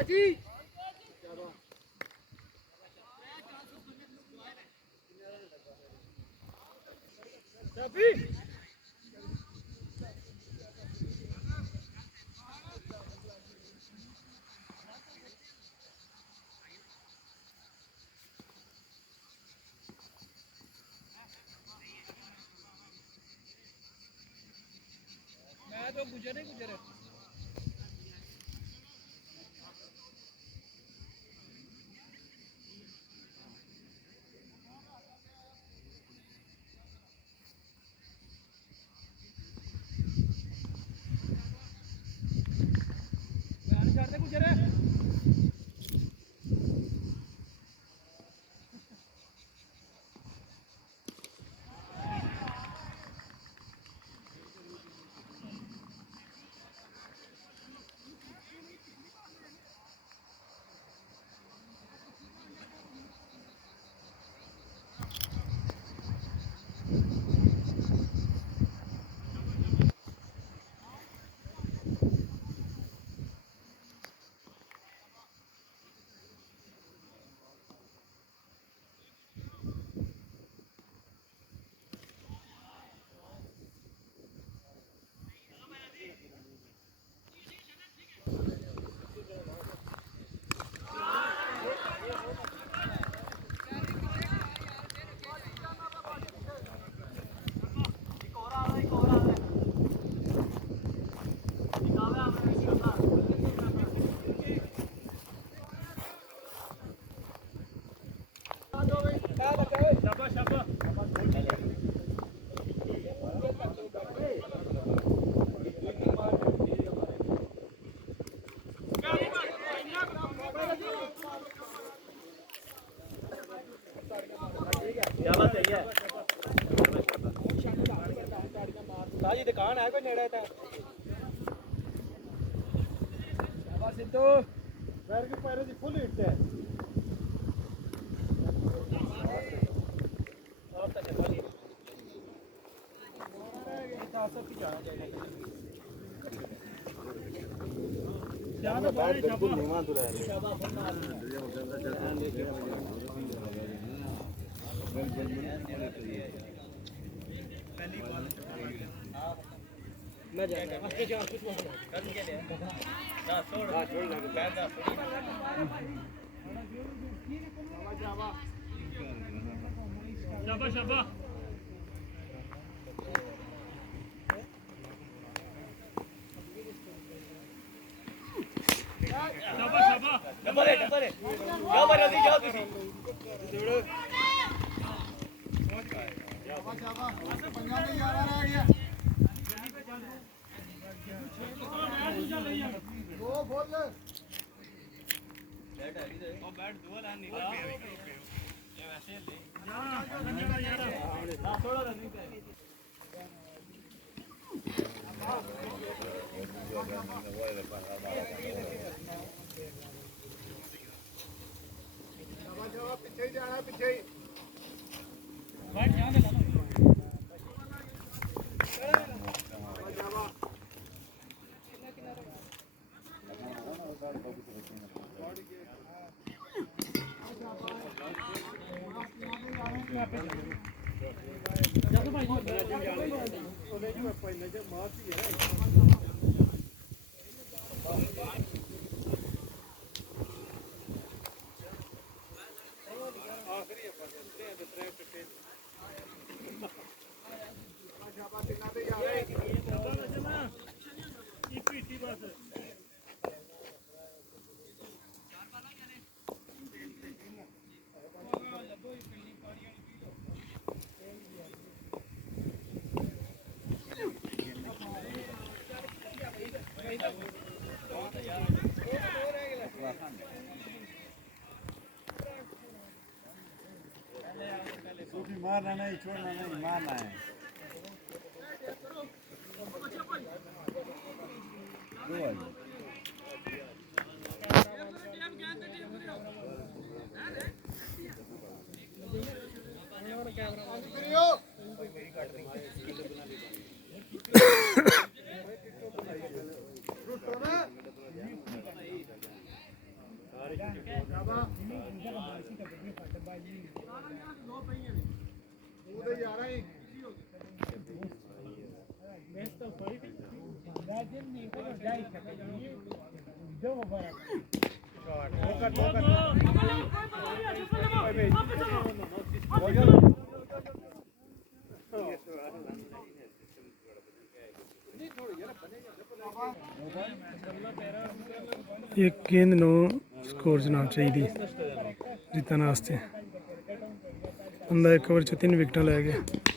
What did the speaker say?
जी मैं तो गुजरे ताजी दुकान है कोई नेड़े ते शाबाश सिद्धू पैर की पैरों की फुल हिट है और तक चली 10 की जाना चाहिए ज्यादा बाहर बिल्कुल नीवा तो रहा है मैं जाएगा उसके जो कुछ कर के ले ना छोड़ लग पैर दा शाबाश शाबाश डबल है जाओ जल्दी जाओ तुसी जोड़ो शाबाश पंजाब में 11 रह गया दो बोल ਉਹ ਬੈਟ ਦੂਆ ਲੈਣ ਨਹੀਂ ਲਾ ਇਹ ਵੈਸੇ ਲੈ ਨਾ ਥੋੜਾ ਰਨਿੰਗ ਤੇ ਪਿੱਛੇ ਹੀ ਜਾਣਾ ਪਿੱਛੇ ਹੀ ਬੈਟ ਜਾਣ ਦੇ ਲਾ ਜਦੋਂ ਭਾਈ ਉਹਨੇ ਜੋ ਆਪਾਂ ਨਜ਼ਰ ਮਾਰਤੀ ਹੈ ਆਖਰੀ ਆਪਾਂ ਤੇ ਟ੍ਰੈਪ ਤੇ ਸ਼ਾਬਾਸ਼ ਤਿੰਨਾਂ ਤੇ ਜਾ ਰਹੇ ਇੱਕ ਹੀ ਬਸ मारना नहीं छोड़ना नहीं मारना है ਉਹਦੇ ਯਾਰਾਂ ਹੀ ਮੈਂ ਤਾਂ ਕੋਈ ਵੀ ਰਾਜਨ ਨਹੀਂ ਕੋਈ ਜਾਈ ਸਕੇ ਜੋ ਬਰਾ ਸ਼ਾਟ एक गेंद नो स्कोर जना चाहिए जितने बंदा एक ओवर च 3 विकटा लै गया।